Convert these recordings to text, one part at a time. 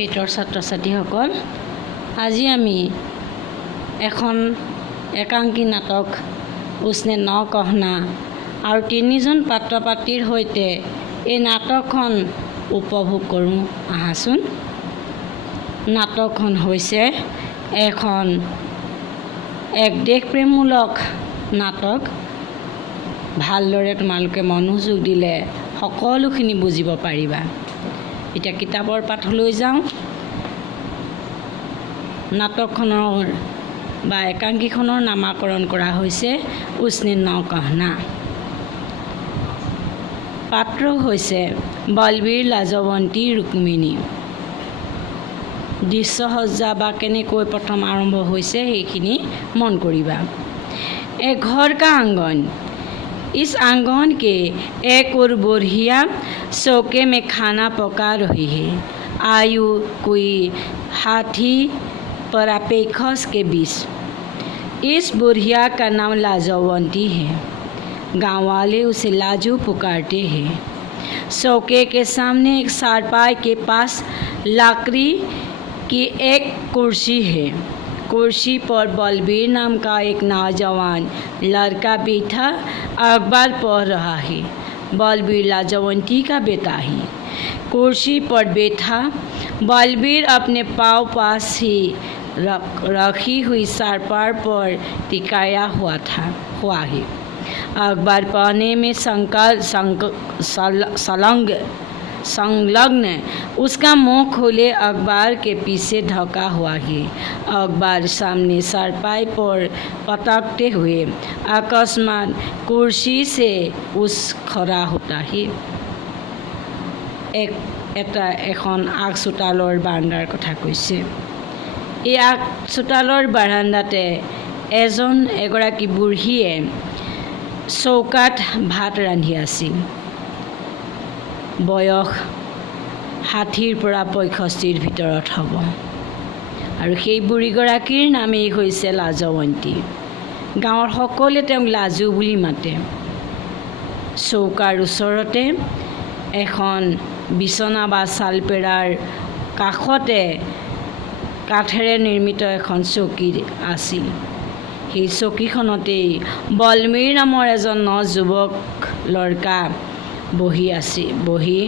এইটৰ ছাত্ৰ ছাত্ৰীসকল, আজি আমি এখন একাংকী নাটক উছনে ন কহনা আৰু তিনিজন পাত্ৰ পাত্ৰীৰ সৈতে এই নাটকখন উপভোগ কৰোঁ আহাচোন। নাটকখন হৈছে এক দেশপ্ৰেমমূলক নাটক। ভালদৰে তোমালোকে মনোযোগ দিলে সকলোখিনি বুজিব পাৰিবা। এতিয়া কিতাপৰ পাঠলৈ যাওঁ। নাটকখনৰ বা একাংকীখনৰ নামাকৰণ কৰা হৈছে উছনে ন কহনা। পাত্ৰ হৈছে বলবীৰ, লাজৱন্তী, ৰুক্মিণী। দৃশ্যসজ্জা বা কেনেকৈ প্ৰথম আৰম্ভ হৈছে সেইখিনি মন কৰিবা। এক ঘৰ কা आंगन, इस आंगन के एक और बुढ़िया चौके में खाना पका रही है। आयु कोई 60 पर अपेक्षस के बीच। इस बुढ़िया का नाम लाजवंती है। गाँव वाले उसे लाजू पुकारते हैं। चौके के सामने एक चारपाई के पास लकड़ी की एक कुर्सी है। कुर्सी पर बलबीर नाम का एक नौजवान लड़का बैठा अखबार पढ़ रहा है। बलबीर लाजवंती का बेटा है। कुर्सी पर बैठा बलबीर अपने पाँव पास ही रखी हुई चारपाई पर टिकाया हुआ है। अखबार पढ़ने में संलग्न उसका मुंह खोले अखबार के पीछे ढका हुआ है। अखबार सामने चारपाई पर पटकते हुए अकस्मात कुर्सी से उस खड़ा होता है। এখন আগ চোতালৰ বাৰাণ্ডাৰ কথা কৈছে। এই আগ চোতালৰ বাৰাণ্ডাতে এগৰাকী বুঢ়ীয়ে চৌকাত ভাত ৰান্ধি আছিল। বয়স 60ৰ পৰা 65ৰ ভিতৰত হ'ব আৰু সেই বুঢ়ীগৰাকীৰ নামেই হৈছে লাজৱন্তী। গাঁৱৰ সকলোৱে তেওঁক লাজু বুলি মাতে। চৌকাৰ ওচৰতে এখন বিচনা বা চালপেৰাৰ কাষতে কাঠেৰে নিৰ্মিত এখন চকী আছিল। সেই চকীখনতেই বলবীৰ নামৰ এজন নযুৱক লড়কা বহি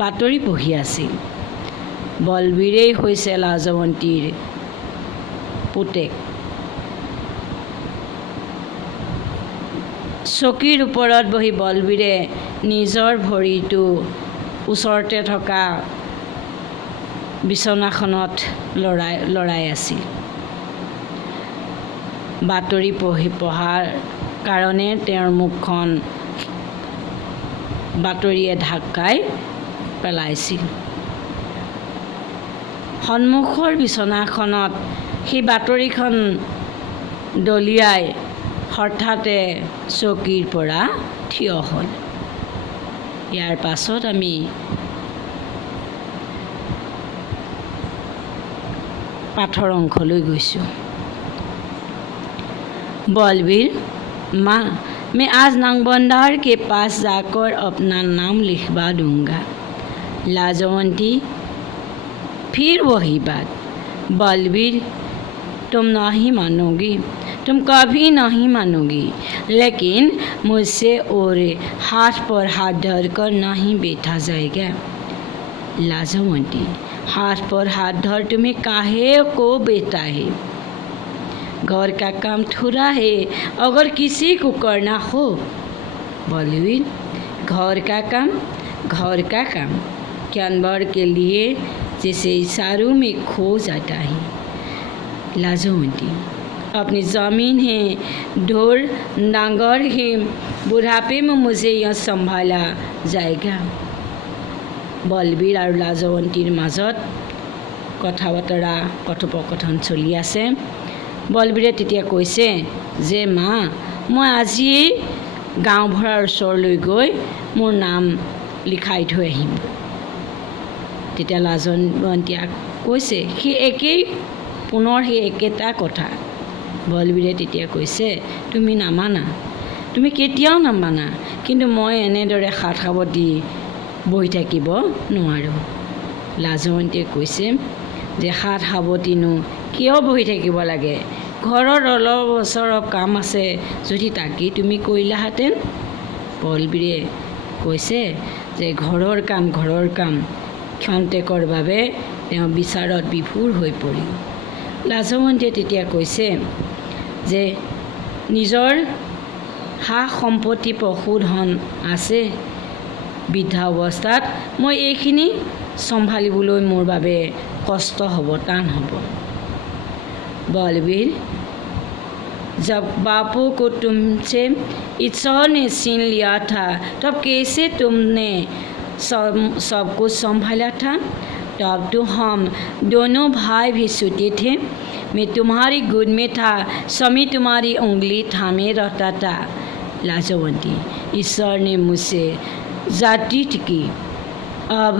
বাতৰি পঢ়ি আছিল। বলবীৰেই হৈছে লাজৱন্তীৰ পুতেক। চকীৰ ওপৰত বহি বলবীৰে নিজৰ ভৰিটো ওচৰতে থকা বিচনাখনত লৰাই আছিল। বাতৰি পঢ়াৰ কাৰণে তেওঁৰ মুখখন বাতৰিয়ে ঢাকাই পেলাইছিল। সন্মুখৰ বিচনাখনত সেই বাতৰিখন দলিয়াই হঠাতে চকীৰ পৰা থিয় হ'ল। ইয়াৰ পাছত আমি পাঠৰ অংশলৈ গৈছোঁ। बलबीर, माँ, मैं आज नांगबंदार के पास जाकर अपना नाम लिखवा दूँगा। लाजवंती, फिर वही बात। बलबीर, तुम नहीं मानोगी, तुम कभी नहीं मानोगी, लेकिन मुझसे और हाथ पर हाथ धरकर नहीं बैठा जाएगा। लाजवंती, हाथ पर हाथ धर तुम्हें काहे को बैठा है? घर का काम थोड़ा है अगर किसी को करना हो। बलबीर, घर का काम जानवर के लिए जैसे इशारों में खो जाता है। लाजवंती, अपनी ज़मीन है, ढोर नांगर है, बुढ़ापे में मुझे यह संभाला जाएगा। बलबीर और लाजवंतीर মাজত কথা বতৰা কথোপকথন চলি আছে। বলবীৰে তেতিয়া কৈছে যে মা, মই আজিয়েই গাঁওবুঢ়াৰ ওচৰলৈ গৈ মোৰ নাম লিখাই থৈ আহিম। তেতিয়া লাজৱন্তীয়ে কৈছে পুনৰ সেই একেটা কথা। বলবীৰে তেতিয়া কৈছে তুমি নামানা, তুমি কেতিয়াও নামানা, কিন্তু মই এনেদৰে হাত সাৱটি বহি থাকিব নোৱাৰোঁ। লাজৱন্তীয়ে কৈছে যে হাত সাৱটিনো কিয় বহি থাকিব লাগে, ঘৰত অলপ অলপ কাম আছে যদি তাকেই তুমি কৰিলাহেঁতেন। বলবীৰে কৈছে যে ঘৰৰ কাম ক্ষন্তেকৰ বাবে তেওঁ বিচাৰত বিভোৰ হৈ পৰিল। লাজৱন্তীয়ে তেতিয়া কৈছে যে নিজৰ সা সম্পত্তি পশুধন আছে, বৃদ্ধা অৱস্থাত মই এইখিনি চম্ভালিবলৈ মোৰ বাবে কষ্ট হ'ব, টান হ'ব। बलबीर, जब बापू को तुमसे ईश्वर ने छीन लिया था तब कैसे तुमने सब कुछ संभाला था? तब तो हम दोनों भाई भी सोते थे। मैं तुम्हारी गोद में था, स्वामी तुम्हारी उंगली थामे रहता था। लाजवंती, ईश्वर ने मुझसे जाति की, अब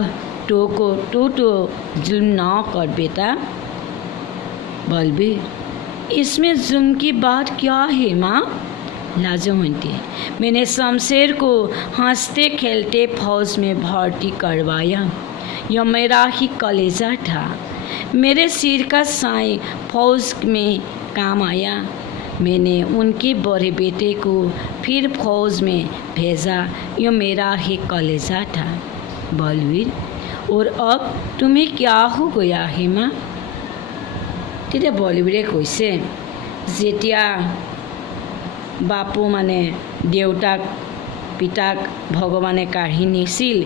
तो जुल्म ना कर बेटा। बलबीर, इसमें जुल्म की बात क्या है माँ? लाजवंती, मैंने शमशेर को हंसते खेलते फौज में भर्ती करवाया। यह मेरा ही कलेजा था। मेरे सिर का साई फौज में काम आया। मैंने उनके बड़े बेटे को फिर फौज में भेजा। यह मेरा ही कलेजा था। बलबीर, और अब तुम्हें क्या हो गया है माँ? তেতিয়া বলবীৰে কৈছে যেতিয়া বাপু মানে দেউতাক পিতাক ভগৱানে কাঢ়ি নিছিল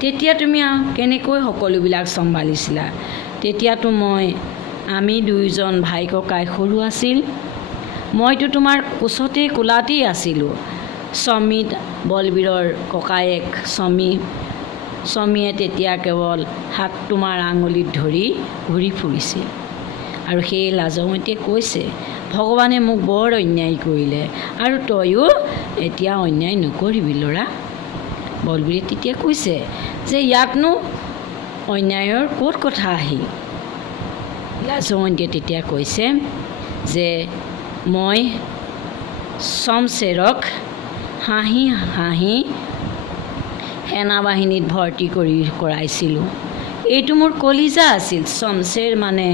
তেতিয়া তুমি কেনেকৈ সকলোবিলাক চম্ভালিছিলা? তেতিয়াতো আমি দুইজন ভাই ককাই সৰু আছিল, মইতো তোমাৰ কোলাতেই আছিলোঁ। স্বামীত বলবীৰৰ ককায়েক স্বামীয়ে তেতিয়া কেৱল হাত তোমাৰ আঙুলিত ধৰি ঘূৰি ফুৰিছিল। আৰু সেই লাজৱন্তীয়ে কৈছে ভগৱানে মোক বৰ অন্যায় কৰিলে আৰু তয়ো এতিয়া অন্যায় নকৰিবি ল'ৰা। বলবীৰে তেতিয়া কৈছে যে ইয়াতনো অন্যায়ৰ ক'ত কথা আহিল? লাজৱন্তীয়ে তেতিয়া কৈছে যে মই শমশেৰক হাঁহি সেনা বাহিনীত ভৰ্তি কৰাইছিলোঁ। এইটো মোৰ কলিজা আছিল। শমশেৰ মানে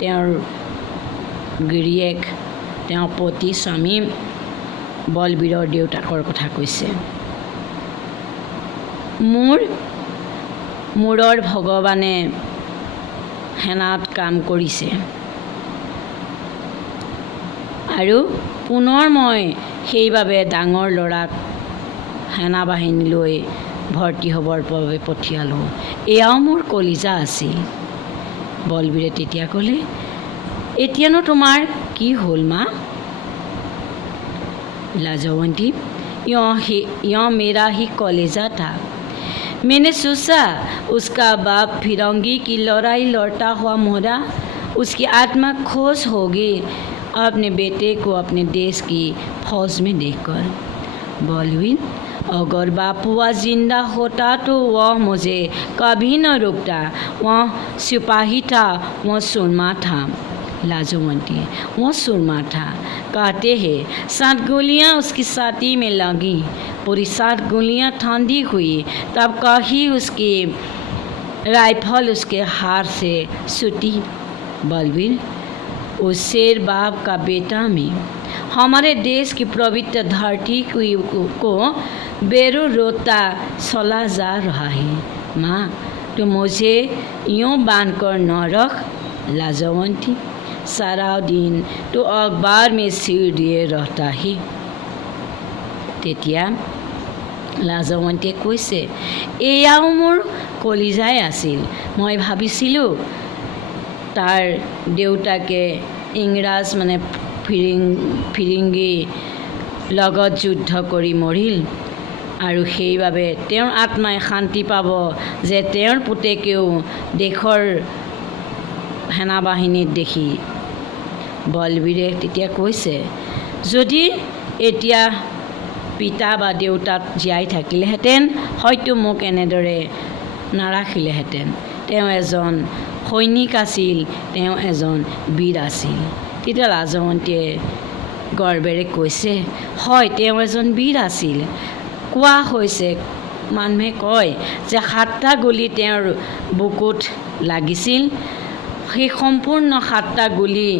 তেওঁৰ গিৰিয়েক, তেওঁৰ পতি স্বামী বলবীৰৰ দেউতাকৰ কথা কৈছে। মূৰৰ ভগৱানে সেনাত কাম কৰিছে আৰু পুনৰ মই সেইবাবে ডাঙৰ ল'ৰাক সেনা বাহিনীলৈ ভৰ্তি হ'বৰ বাবে পঠিয়ালোঁ। এয়াও মোৰ কলিজা আছিল। বলবীৰে তেতিয়া ক'লে এতিয়ানো তোমাৰ কি হ'ল মা? लाजवंती, यों मेरा ही कलेजा था। मैंने सोचा उसका बाप फिरंगी की लड़ाई लड़ता हुआ मोरा, उसकी आत्मा खुश होगी अपने बेटे को अपने देश की फौज में देखकर। बलबीर, अगर बापुआ जिंदा होता तो वह मुझे कभी न रोकता। वह सिपाही था, वह सुरमा था। लाजवंती, वो सुरमा था। कहते हैं 7 गोलियां उसकी छाती में लगी, पूरी 7 गोलियां ठंडी हुई, तब कहीं उसकी राइफल उसके हाथ से छूटी। बलबीर, उस शेर बाप का बेटा में हमारे देश की पवित्र धरती को बेरू रोता चला जा रहा है। माँ, तो मुझे यूँ बांध कर न रख। लाजवंती, सारा दिन तो अखबार में सिर दिए रहता ही। তেতিয়া লাজৱন্তীয়ে কৈছে এয়াও মোৰ কলিজাই আছিল। মই ভাবিছিলোঁ তাৰ দেউতাকে ইংৰাজ মানে ফিৰিংগী লগত যুদ্ধ কৰি মৰিল আৰু সেইবাবে তেওঁৰ আত্মাই শান্তি পাব যে তেওঁৰ পুতেকেও দেশৰ সেনা বাহিনীত দেখি। বলবীৰে তেতিয়া কৈছে যদি এতিয়া পিতা বা দেউতাক জীয়াই থাকিলেহেঁতেন হয়তো মোক এনেদৰে নাৰাখিলেহেঁতেন। তেওঁ এজন সৈনিক আছিল, তেওঁ এজন বীৰ আছিল। তেতিয়া লাজৱন্তীয়ে গৰ্বেৰে কৈছে হয় তেওঁ এজন বীৰ আছিল। কোৱা হৈছে মানুহে কয় যে 7টা গুলি তেওঁৰ বুকুত লাগিছিল। সেই সম্পূৰ্ণ 7টা গুলি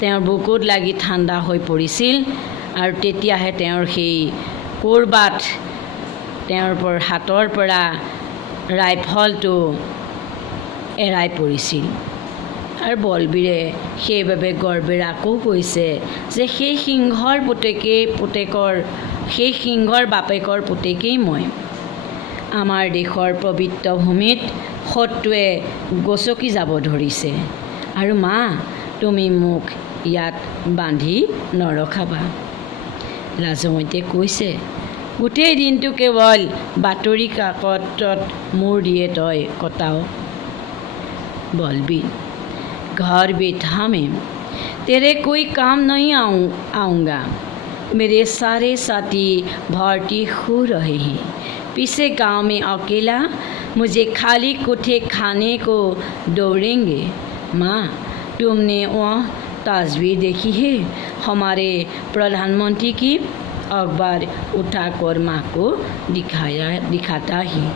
তেওঁৰ বুকুত লাগি ঠাণ্ডা হৈ পৰিছিল আৰু তেতিয়াহে তেওঁৰ সেই ক'ৰবাত তেওঁৰ হাতৰ পৰা ৰাইফলটো এৰাই পৰিছিল। আৰু বলবীৰে সেইবাবে গৰ্বেৰে আকৌ কৈছে যে সেই সিংহৰ বাপেকৰ পুতেকেই মই। আমাৰ দেশৰ পবিত্ৰ ভূমিত শত্ৰুৱে গচকি যাব ধৰিছে আৰু মা তুমি মোক ইয়াত বান্ধি নৰখাবা। লাজমতীয়ে কৈছে গোটেই দিনটো কেৱল বাতৰি কাকতত মূৰ দিয়ে তই কটাও। বলবীৰ घर बैठा में तेरे कोई काम नहीं आऊँगा। मेरे सारे साथी भर्ती हो रहे हैं। पीछे गांव में अकेला मुझे खाली कोठे खाने को दौड़ेंगे। माँ तुमने वह तस्वीर देखी है हमारे प्रधानमंत्री की? अखबार उठाकर माँ को दिखाता ही।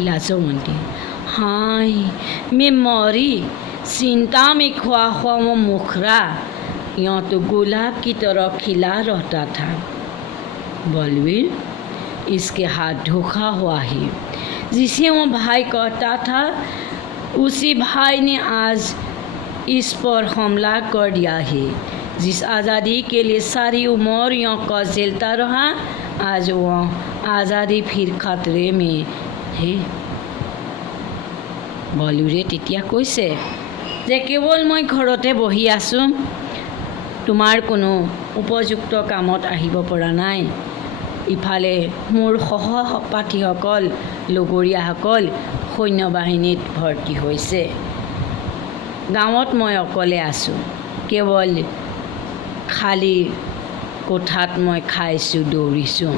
लाजवंती हाय मैं मरी चिंता में खोआ हुआ वो मुखरा यहाँ तो गुलाब की तरह खिला रहता था। बलवीर इसके हाथ धोखा हुआ है। जिसे वो भाई कहता था उसी भाई ने आज इस पर हमला कर दिया है। जिस आज़ादी के लिए सारी उम्र यहाँ का झेलता रहा आज वो आज़ादी फिर खतरे में है। बलवीरे তেতিয়া কৈছে যে কেৱল মই ঘৰতে বহি আছোঁ, তোমাৰ কোনো উপযুক্ত কামত আহিব পৰা নাই। ইফালে মোৰ সহপাঠীসকল লগৰীয়াসকল সৈন্যবাহিনীত ভৰ্তি হৈছে। গাঁৱত মই অকলে আছোঁ। কেৱল খালী কোঠাত মই খাইছোঁ দৌৰিছোঁ।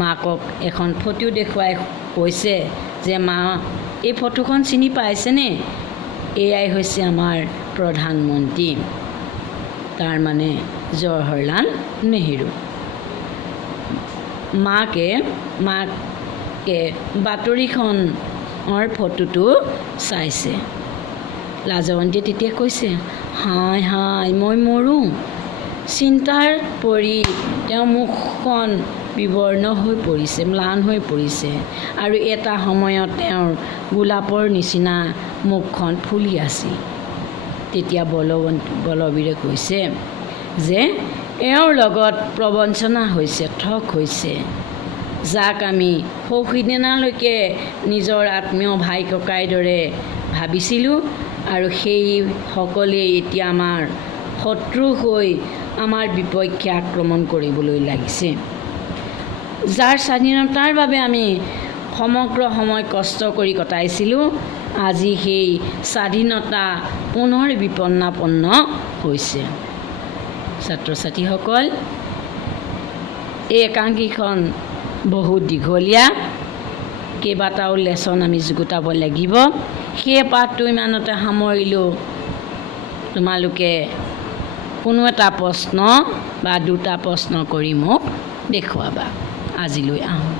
মাকক এখন ফটো দেখুৱাই কৈছে যে মা এই ফটোখন চিনি পাইছেনে? এয়াই হৈছে আমাৰ প্ৰধানমন্ত্ৰী, তাৰ মানে জৱাহৰলাল নেহেৰু। মাকে বাতৰিখনৰ ফটোটো চাইছে। লাজৱন্তীয়ে তেতিয়া কৈছে হাই হাই মই মৰোঁ। চিন্তাৰ পৰি তেওঁৰ মুখখন বিবৰ্ণ হৈ পৰিছে, ম্লান হৈ পৰিছে আৰু এটা সময়ত তেওঁৰ গোলাপৰ নিচিনা মুখখন ফুলি আছিল। তেতিয়া বলবীৰে কৈছে যে এওঁৰ লগত প্ৰবঞ্চনা হৈছে, ঠগ হৈছে। যাক আমি সৌসিদিনালৈকে নিজৰ আত্মীয় ভাই ককাইৰ দৰে ভাবিছিলোঁ আৰু সেইসকলেই এতিয়া আমাৰ শত্ৰু হৈ আমাৰ বিপক্ষে আক্ৰমণ কৰিবলৈ লাগিছে। যাৰ স্বাধীনতাৰ বাবে আমি সমগ্ৰ সময় কষ্ট কৰি কটাইছিলোঁ আজি সেই স্বাধীনতা পুনৰ বিপন্নাপন্ন হৈছে। ছাত্ৰ ছাত্ৰীসকল এই একাংকিখন বহুত দীঘলীয়া, কেইবাটাও লেচন আমি যুগুতাব লাগিব। সেই পাঠটো ইমানতে সামৰিলোঁ। তোমালোকে কোনো এটা প্ৰশ্ন বা দুটা প্ৰশ্ন কৰি মোক দেখুৱাবা। আজিলৈ আহোঁ।